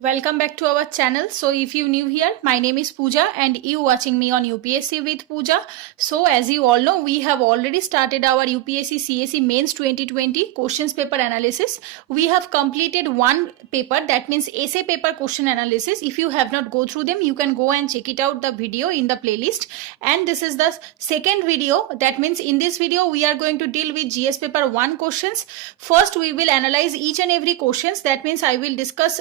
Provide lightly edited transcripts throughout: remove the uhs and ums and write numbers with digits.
Welcome back to our channel. So if you new here, my name is Pooja and you watching me on UPSC with Pooja. So as you all know, we have already started our UPSC CSE Mains 2020 questions paper analysis. We have completed one paper, that means essay paper question analysis. If you have not go through them, you can go and check it out the video in the playlist. And this is the second video. That means in this video, we are going to deal with GS paper 1 questions. First, we will analyze each and every questions. That means I will discuss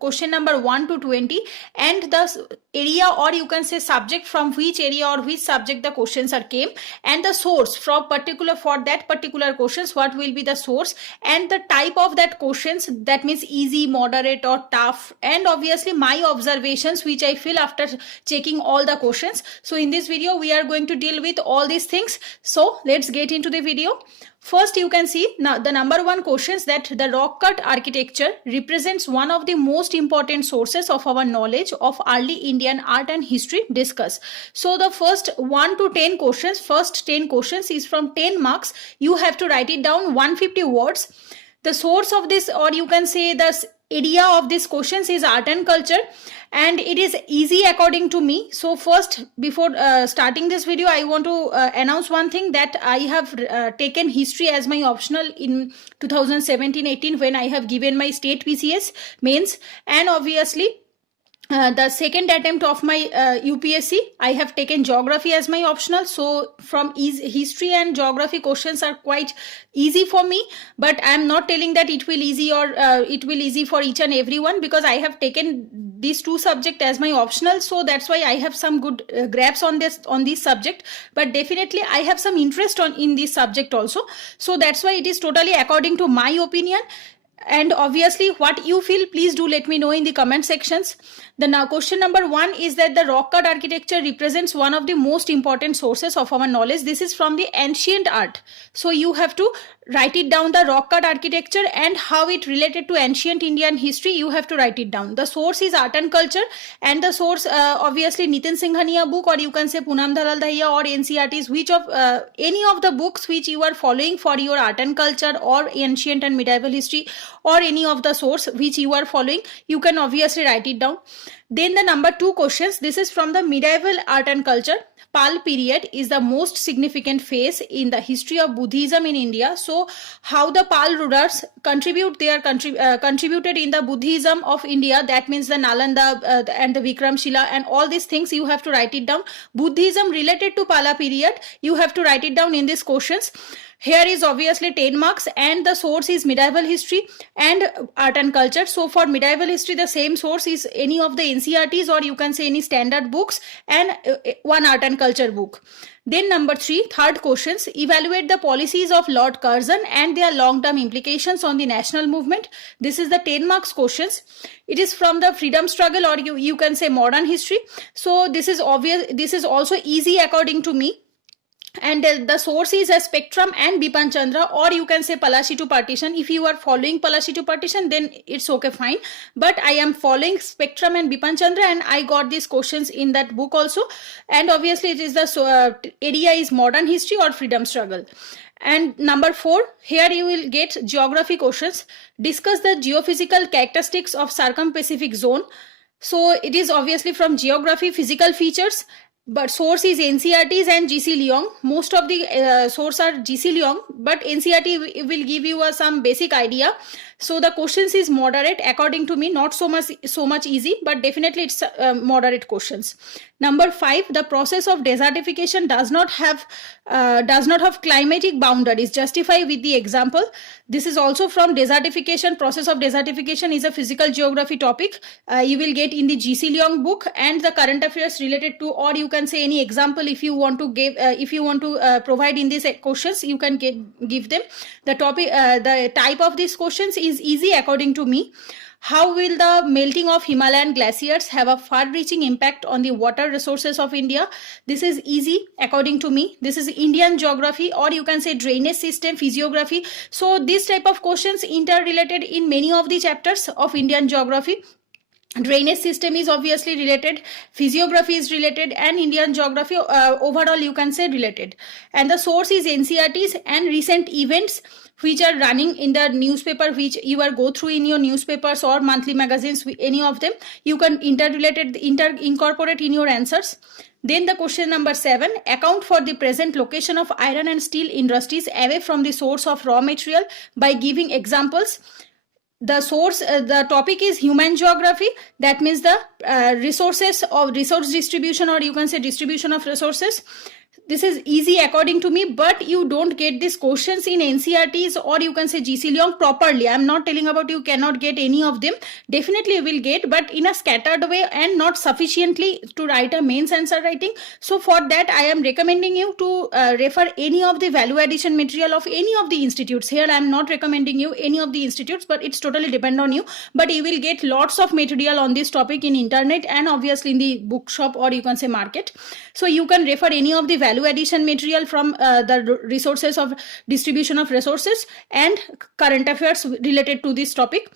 question number 1 to 20 and the area, or you can say subject, from which area or which subject the questions are came, and the source from particular for that particular questions, what will be the source, and the type of that questions, that means easy, moderate or tough, and obviously my observations which I feel after checking all the questions. So in this video we are going to deal with all these things. So let's get into the video. First, you can see now the number one questions, that the rock cut architecture represents one of the most important sources of our knowledge of early Indian art and history. Discuss. So the first 1 to 10 questions, first 10 questions is from 10 marks. You have to write it down 150 words. The source of this, or you can say the area of these questions, is art and culture, and it is easy according to me. So first, before starting this video, I want to announce one thing, that I have taken history as my optional in 2017-18 when I have given my state PCS mains, and obviously the second attempt of my UPSC, I have taken geography as my optional. So from history and geography questions are quite easy for me, but I am not telling that it will easy or it will easy for each and everyone, because I have taken these two subject as my optional. So that's why I have some good grasp on this subject, but definitely I have some interest in this subject also. So that's why it is totally according to my opinion. And obviously what you feel, please do let me know in the comment sections. The now question number 1 is that the rock cut architecture represents one of the most important sources of our knowledge. This is from the ancient art. So you have to write it down, the rock cut architecture and how it related to ancient Indian history. You have to write it down. The source is art and culture, and the source obviously Nitin Singhania book, or you can say Poonam Dalal Dahiya or NCERTs, which of any of the books which you are following for your art and culture or ancient and medieval history, or any of the source which you are following, you can obviously write it down. Then the number 2 questions, this is from the medieval art and culture. Pal period is the most significant phase in the history of Buddhism in India. So how the Pal rulers contributed in the Buddhism of India, that means the Nalanda and the Vikramshila and all these things, you have to write it down. Buddhism related to Pala period, you have to write it down in these questions. Here is obviously 10 marks, and the source is medieval history and art and culture. So for medieval history, the same source is any of the NCERTs, or you can say any standard books, and one art and culture book. Then number 3, third questions, evaluate the policies of Lord Curzon and their long-term implications on the national movement. This is the 10 marks questions. It is from the freedom struggle, or you can say modern history. So this is obvious. This is also easy according to me. And the source is a Spectrum and Bipan Chandra, or you can say Palashitu partition. If you are following Palashitu partition, then it's okay, fine. But I am following Spectrum and Bipan Chandra, and I got these questions in that book also. And obviously it is the area is modern history or freedom struggle. And number 4, here you will get geography questions. Discuss the geophysical characteristics of circum-Pacific zone. So it is obviously from geography, physical features. But source is NCERTs and GC Leong. Most of the source are GC Leong, but NCERT will give you some basic idea. So the questions is moderate according to me, not so much easy, but definitely it's moderate questions. Number 5, the process of desertification does not have climatic boundaries. Justify with the example. This is also from desertification. Process of desertification is a physical geography topic. You will get in the GC Leong book, and the current affairs related to, or you can say any example if you want to give, if you want to provide in these questions, you can give them. The topic, the type of these questions is easy according to me. How will the melting of Himalayan glaciers have a far-reaching impact on the water resources of India? This is easy according to me. This is Indian geography, or you can say drainage system, physiography. So this type of questions interrelated in many of the chapters of Indian geography. Drainage system is obviously related, physiography is related, and Indian geography overall you can say related. And the source is NCERTs and recent events which are running in the newspaper, which you are go through in your newspapers or monthly magazines, any of them you can incorporate in your answers. Then the question number 7, account for the present location of iron and steel industries away from the source of raw material by giving examples. The source, the topic is human geography, that means the resources of resource distribution, or you can say distribution of resources. This is easy according to me, but you don't get these questions in NCERTs or you can say GC Leong properly. I'm not telling about you cannot get any of them. Definitely you will get, but in a scattered way and not sufficiently to write a mains answer writing. So for that, I am recommending you to refer any of the value addition material of any of the institutes. Here I am not recommending you any of the institutes, but it's totally depend on you. But you will get lots of material on this topic in internet and obviously in the bookshop or you can say market. So you can refer any of the value addition material from the resources of distribution of resources and current affairs related to this topic.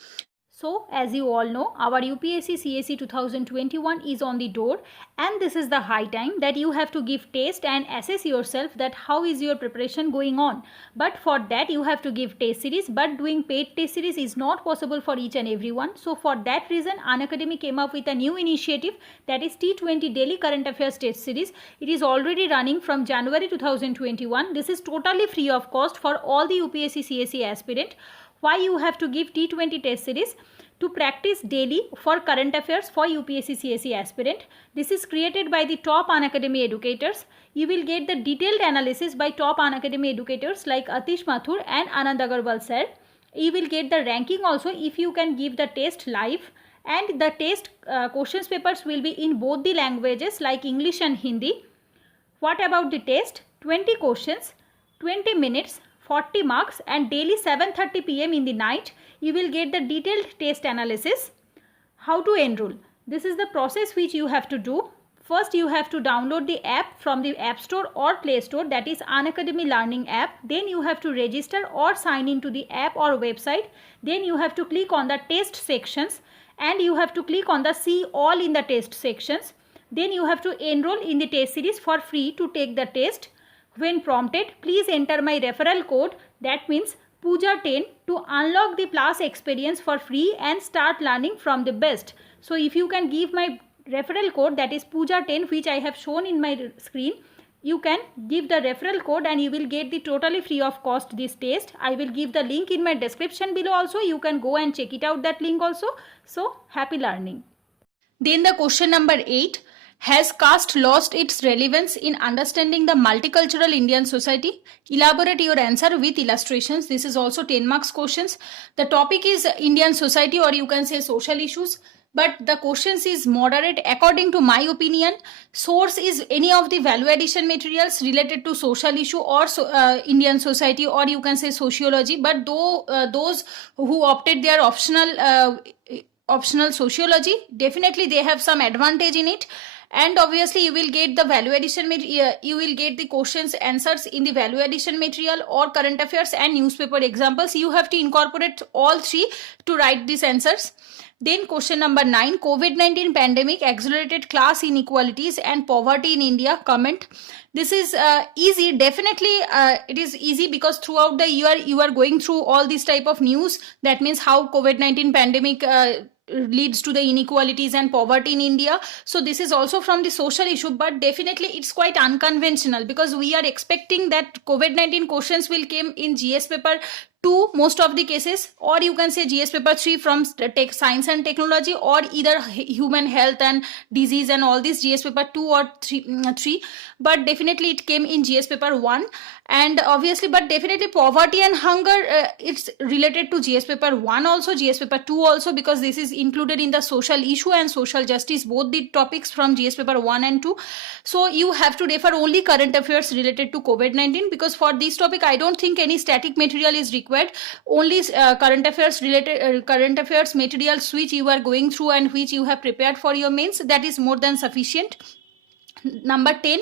So as you all know, our UPSC CSE 2021 is on the door, and this is the high time that you have to give test and assess yourself that how is your preparation going on. But for that you have to give test series, but doing paid test series is not possible for each and everyone. So for that reason, Unacademy came up with a new initiative, that is T20 Daily Current Affairs Test Series. It is already running from January 2021. This is totally free of cost for all the UPSC CSE aspirant. Why you have to give T20 test series? To practice daily for current affairs for UPSC CSE aspirant. This is created by the top Unacademy educators. You will get the detailed analysis by top Unacademy educators like Atish Mathur and Anand Agarwal sir. You will get the ranking also if you can give the test live, and the test questions papers will be in both the languages like English and Hindi. What about the test? 20 questions, 20 minutes, 40 marks, and daily 7:30 PM in the night. You will get the detailed test analysis. How to enroll? This is the process which you have to do. First you have to download the app from the App Store or Play Store, that is Unacademy Learning app. Then you have to register or sign into the app or website. Then you have to click on the test sections and you have to click on the see all in the test sections. Then you have to enroll in the test series for free to take the test. When prompted, please enter my referral code, that means Pooja10, to unlock the class experience for free and start learning from the best. So if you can give my referral code, that is Pooja10, which I have shown in my screen, you can give the referral code and you will get the totally free of cost this test. I will give the link in my description below also. You can go and check it out, that link also. So happy learning. Then the question number 8. Has caste lost its relevance in understanding the multicultural Indian society? Elaborate your answer with illustrations. This is also 10 marks questions. The topic is Indian society or you can say social issues. But the questions is moderate according to my opinion. Source is any of the value addition materials related to social issue or Indian society or you can say sociology. But those who opted their optional sociology, definitely they have some advantage in it. And obviously you will get the value addition material, you will get the questions answers in the value addition material or current affairs and newspaper examples. You have to incorporate all three to write these answers. Then question number 9. COVID-19 pandemic accelerated class inequalities and poverty in India. Comment. This is easy. Definitely it is easy because throughout the year you are going through all this type of news. That means how COVID-19 pandemic leads to the inequalities and poverty in India. So this is also from the social issue, but definitely it's quite unconventional because we are expecting that COVID-19 questions will come in GS paper 2 most of the cases, or you can say GS paper 3 from science and technology, or either human health and disease and all this GS paper 2 or 3, but definitely it came in GS paper 1. And obviously, but definitely poverty and hunger, it's related to GS paper 1 also, GS paper 2 also, because this is included in the social issue and social justice, both the topics from GS paper 1 and 2. So you have to refer only current affairs related to COVID-19, because for this topic I don't think any static material is required. Only current affairs related current affairs materials which you are going through and which you have prepared for your mains, that is more than sufficient. Number 10.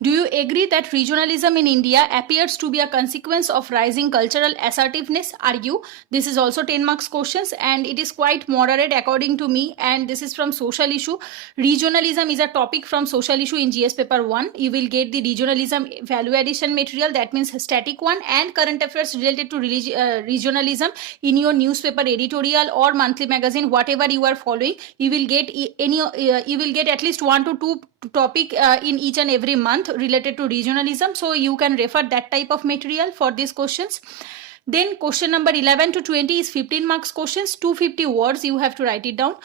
Do you agree that regionalism in India appears to be a consequence of rising cultural assertiveness? Are you? This is also 10 marks questions and it is quite moderate according to me, and this is from social issue. Regionalism is a topic from social issue in GS paper 1. You will get the regionalism value addition material, that means static one, and current affairs related to regionalism in your newspaper editorial or monthly magazine, whatever you are following. You will get you will get at least 1 to 2 topic in each and every month related to regionalism, so you can refer that type of material for these questions. Then question number 11 to 20 is 15 marks questions, 250 words you have to write it down.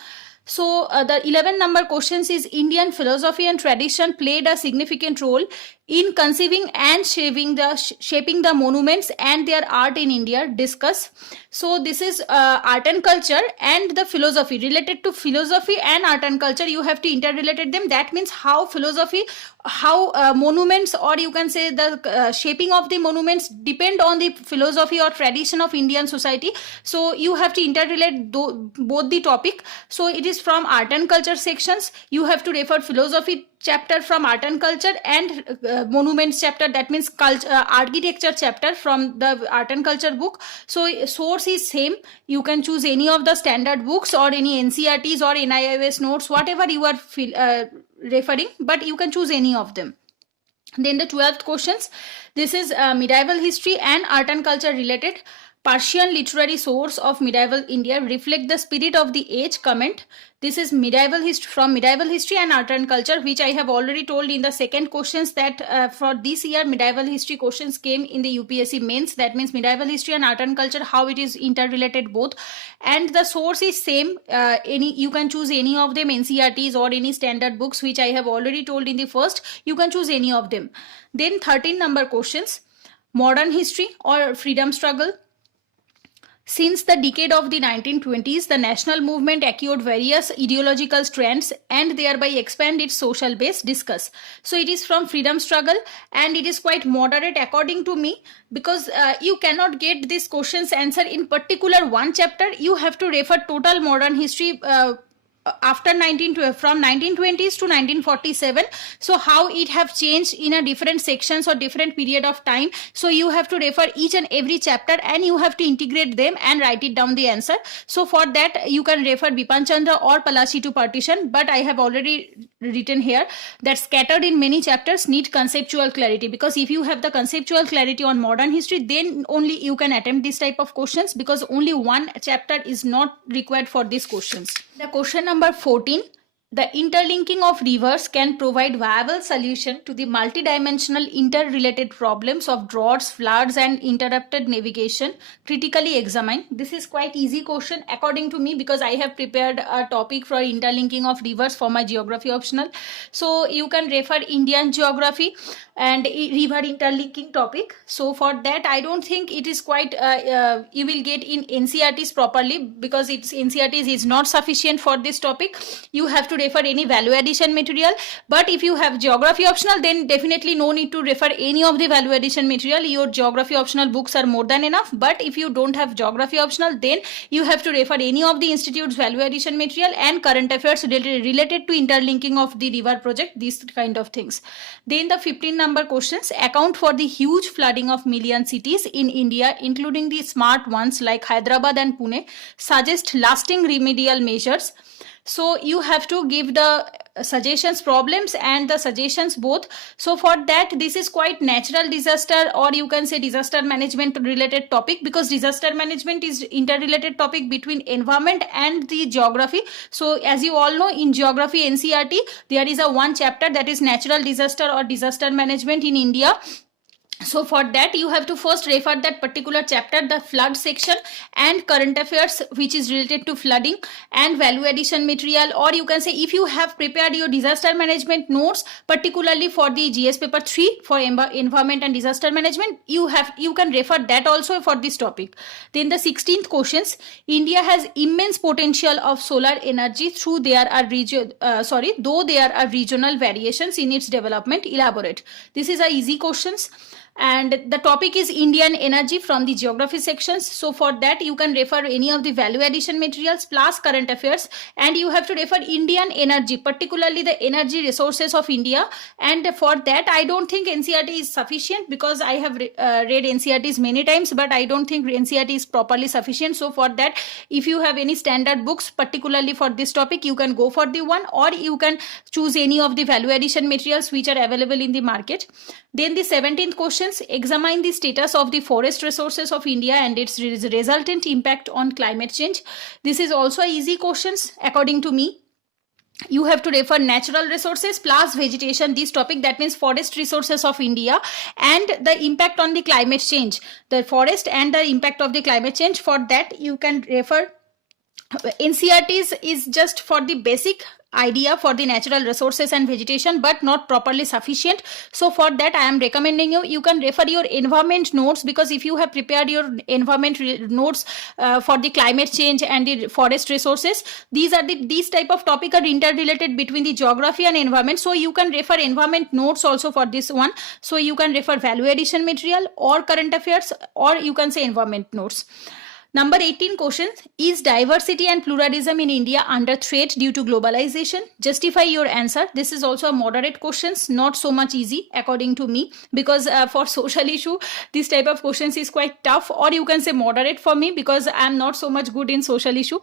So the 11 number questions is Indian philosophy and tradition played a significant role in conceiving and shaping the monuments and their art in India. Discuss. So this is art and culture and the philosophy. Related to philosophy and art and culture, you have to interrelate them. That means how philosophy, how monuments, or you can say the shaping of the monuments depend on the philosophy or tradition of Indian society. So you have to interrelate both the topic. So it is from art and culture sections. You have to refer philosophy chapter from art and culture and monuments chapter, that means culture, architecture chapter from the art and culture book. So source is same. You can choose any of the standard books or any NCERTs or NIOS notes, whatever you are referring, but you can choose any of them. Then the 12th questions, this is medieval history and art and culture related. Persian literary source of medieval India reflect the spirit of the age. Comment. This is medieval history from medieval history and art and culture, which I have already told in the second questions that for this year medieval history questions came in the UPSC mains. That means medieval history and art and culture, how it is interrelated both, and the source is same. You can choose any of them, NCERTs or any standard books, which I have already told in the first. You can choose any of them. Then 13 number questions, modern history or freedom struggle. Since the decade of the 1920s, the national movement acquired various ideological strands and thereby expand its social base. Discuss. So it is from freedom struggle and it is quite moderate according to me, because you cannot get this question's answer in particular one chapter. You have to refer total modern history after from 1920s to 1947. So how it have changed in a different sections or different period of time. So you have to refer each and every chapter and you have to integrate them and write it down the answer. So for that you can refer Bipan Chandra or Palashi to partition, but I have already written here that scattered in many chapters need conceptual clarity, because if you have the conceptual clarity on modern history, then only you can attempt this type of questions, because only one chapter is not required for these questions. The question number 14, the interlinking of rivers can provide viable solution to the multidimensional interrelated problems of droughts, floods and interrupted navigation. Critically examine. This is quite easy question according to me, because I have prepared a topic for interlinking of rivers for my geography optional. So you can refer Indian geography and river interlinking topic. So for that I don't think it is quite you will get in NCERTs properly, because its NCERTs is not sufficient for this topic. You have to refer any value addition material, but if you have geography optional, then definitely no need to refer any of the value addition material. Your geography optional books are more than enough. But if you don't have geography optional, then you have to refer any of the institute's value addition material and current affairs related to interlinking of the river project, these kind of things. Then the 15 number questions, account for the huge flooding of million cities in India, including the smart ones like Hyderabad and Pune, suggest lasting remedial measures. So you have to give the suggestions, problems and the suggestions both. So for that, this is quite natural disaster, or you can say disaster management related topic, because disaster management is interrelated topic between environment and the geography. So as you all know, in geography NCERT there is a one chapter that is natural disaster or disaster management in India. So for that you have to first refer that particular chapter, the flood section and current affairs which is related to flooding and value addition material, or you can say if you have prepared your disaster management notes particularly for the GS paper 3 for environment and disaster management, you can refer that also for this topic. Then the 16th questions, India has immense potential of solar energy though there are regional variations in its development. Elaborate. This is a easy questions. and the topic is Indian energy from the geography sections. So for that you can refer any of the value addition materials plus current affairs, and you have to refer Indian energy, particularly the energy resources of India. And for that I don't think NCERT is sufficient, because I have read NCERTs many times, but I don't think NCERT is properly sufficient. So for that, if you have any standard books particularly for this topic, you can go for the one, or you can choose any of the value addition materials which are available in the market. Then the 17th questions, examine the status of the forest resources of India and its resultant impact on climate change. This is also easy questions according to me. You have to refer natural resources plus vegetation, this topic, that means forest resources of India and the impact on the climate change, the forest and the impact of the climate change. For that you can refer NCERT is just for the basic idea for the natural resources and vegetation, but not properly sufficient. So for that I am recommending you can refer your environment notes, because if you have prepared your environment notes for the climate change and the forest resources, these type of topic are interrelated between the geography and environment. So you can refer environment notes also for this one. So you can refer value addition material or current affairs, or you can say environment notes. Number 18 question, is diversity and pluralism in India under threat due to globalization? Justify your answer. This is also a moderate questions, not so much easy according to me, because for social issue, this type of questions is quite tough, or you can say moderate for me, because I am not so much good in social issue.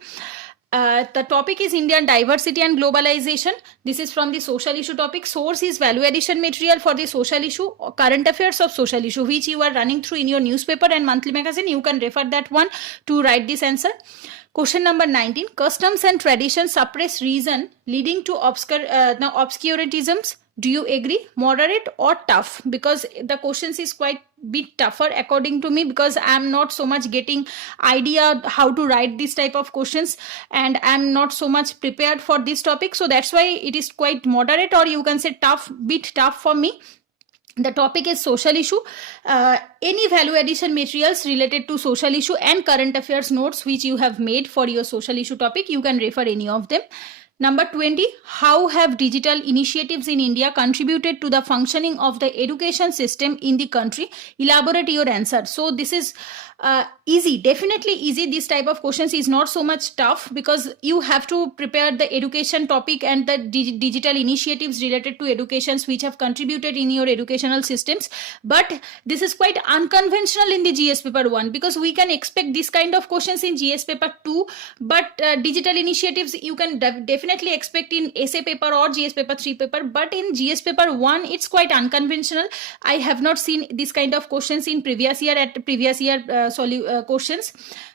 The topic is Indian diversity and globalization. This is from the social issue topic. Source is value addition material for the social issue, or current affairs of social issue, which you are running through in your newspaper and monthly magazine. You can refer that one to write this answer. Question number 19, customs and traditions suppress reason leading to obscurantisms. Do you agree? Moderate or tough? Because the questions is quite bit tougher according to me, because I am not so much getting idea how to write this type of questions, and I am not so much prepared for this topic. So that's why it is quite moderate, or you can say tough, bit tough for me. The topic is social issue. Any value addition materials related to social issue and current affairs notes which you have made for your social issue topic, you can refer any of them. Number 20, how have digital initiatives in India contributed to the functioning of the education system in the country? Elaborate your answer. So this is easy, definitely easy. This type of questions is not so much tough, because you have to prepare the education topic and the digital initiatives related to educations which have contributed in your educational systems. But this is quite unconventional in the GS paper 1, because we can expect this kind of questions in GS paper 2, but digital initiatives you can definitely expect in essay paper or GS paper 3 paper, but in GS paper 1 it's quite unconventional. I have not seen this kind of questions in previous year questions,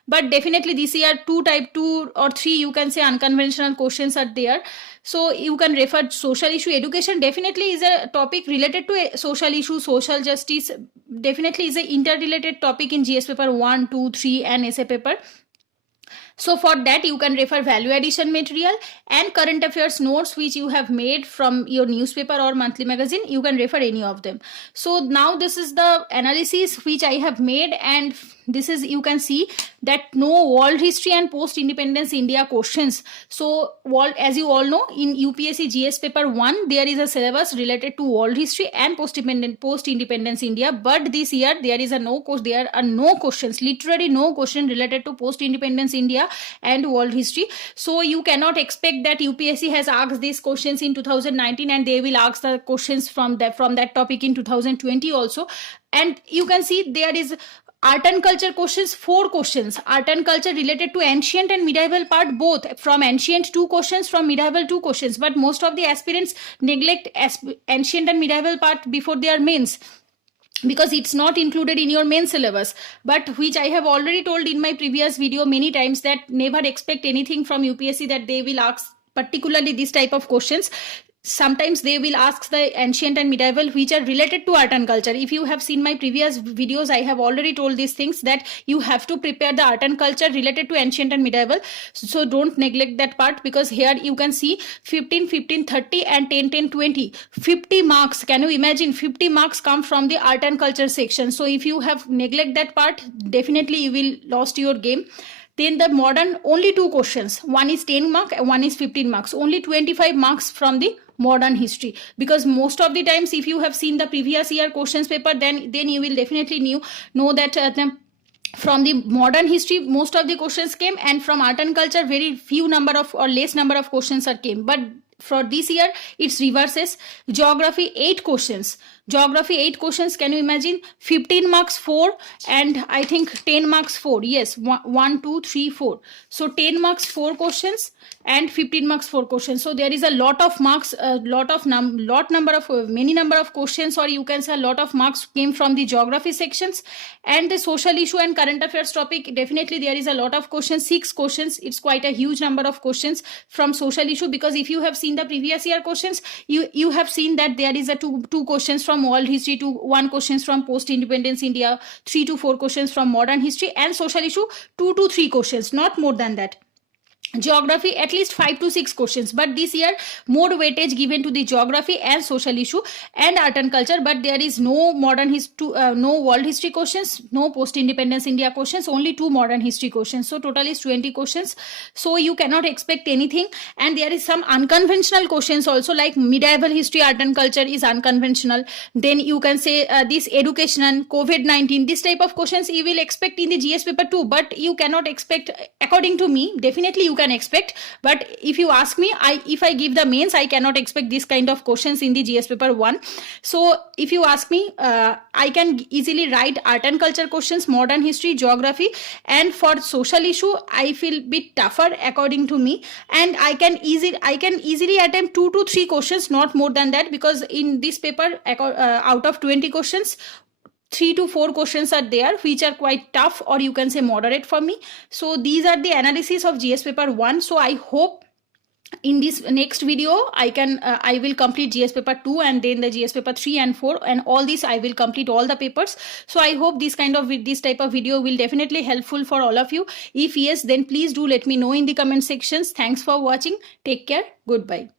but definitely this year type 2 or 3 you can say unconventional questions are there. So you can refer social issue. Education definitely is a topic related to a social issue. Social justice definitely is an interrelated topic in GS paper 1, 2, 3 and essay paper. So for that you can refer value addition material and current affairs notes which you have made from your newspaper or monthly magazine. You can refer any of them. So now this is the analysis which I have made, and this is, you can see that no world history and post independence India questions. So as you all know, in UPSC GS paper 1 there is a syllabus related to world history and post independence India, but this year there are no questions, literally no question related to post independence India and world history. So you cannot expect that UPSC has asked these questions in 2019 and they will ask the questions from that topic in 2020 also. And you can see there is art and culture questions, 4 questions. Art and culture related to ancient and medieval part, both from ancient 2 questions, from medieval 2 questions. But most of the aspirants neglect ancient and medieval part before their mains, because it's not included in your main syllabus. But which I have already told in my previous video many times, that never expect anything from UPSC that they will ask particularly this type of questions. Sometimes they will ask the ancient and medieval which are related to art and culture. If you have seen my previous videos, I have already told these things, that you have to prepare the art and culture related to ancient and medieval. So don't neglect that part, because here you can see 15, 15, 30 and 10, 10, 20. 50 marks. Can you imagine? 50 marks come from the art and culture section. So if you have neglect that part, definitely you will lost your game. Then the modern, only 2 questions. One is 10 marks, one is 15 marks. Only 25 marks from the modern history, because most of the times if you have seen the previous year questions paper, then you will definitely know that from the modern history most of the questions came, and from art and culture very few number of or less number of questions are came. But for this year it's reverses. Geography 8 questions. Geography 8 questions, can you imagine? 15 marks 4 and I think 10 marks 4. Yes, 1 2 3 4. So 10 marks 4 questions and 15 marks 4 questions. So there is a lot of marks, many number of questions, or you can say a lot of marks came from the geography sections. And the social issue and current affairs topic, definitely there is a lot of questions, 6 questions. It's quite a huge number of questions from social issue, because if you have seen the previous year questions, you have seen that there is a two questions from world history, 1 questions from post independence India, 3 to 4 questions from modern history, and social issue 2 to 3 questions, not more than that. Geography at least 5 to 6 questions, but this year more weightage given to the geography and social issue and art and culture. But there is no modern history, no world history questions, no post independence India questions, only 2 modern history questions. So total is 20 questions. So you cannot expect anything. And there is some unconventional questions also, like medieval history, art and culture is unconventional. Then you can say this education and COVID-19, this type of questions you will expect in the GS paper too, but you cannot expect, according to me. Definitely you can expect, but if you ask me, if I give the mains, I cannot expect this kind of questions in the GS paper 1. So if you ask me, I can easily write art and culture questions, modern history, geography, and for social issue I feel bit tougher according to me, and I can easily attempt 2 to 3 questions, not more than that, because in this paper out of 20 questions, 3 to 4 questions are there which are quite tough, or you can say moderate for me. So these are the analysis of GS paper 1. So I hope in this next video I will complete GS paper 2 and then the GS paper 3 and 4, and all this I will complete all the papers. So I hope this type of video will definitely helpful for all of you. If yes, then please do let me know in the comment sections. Thanks for watching. Take care. Goodbye.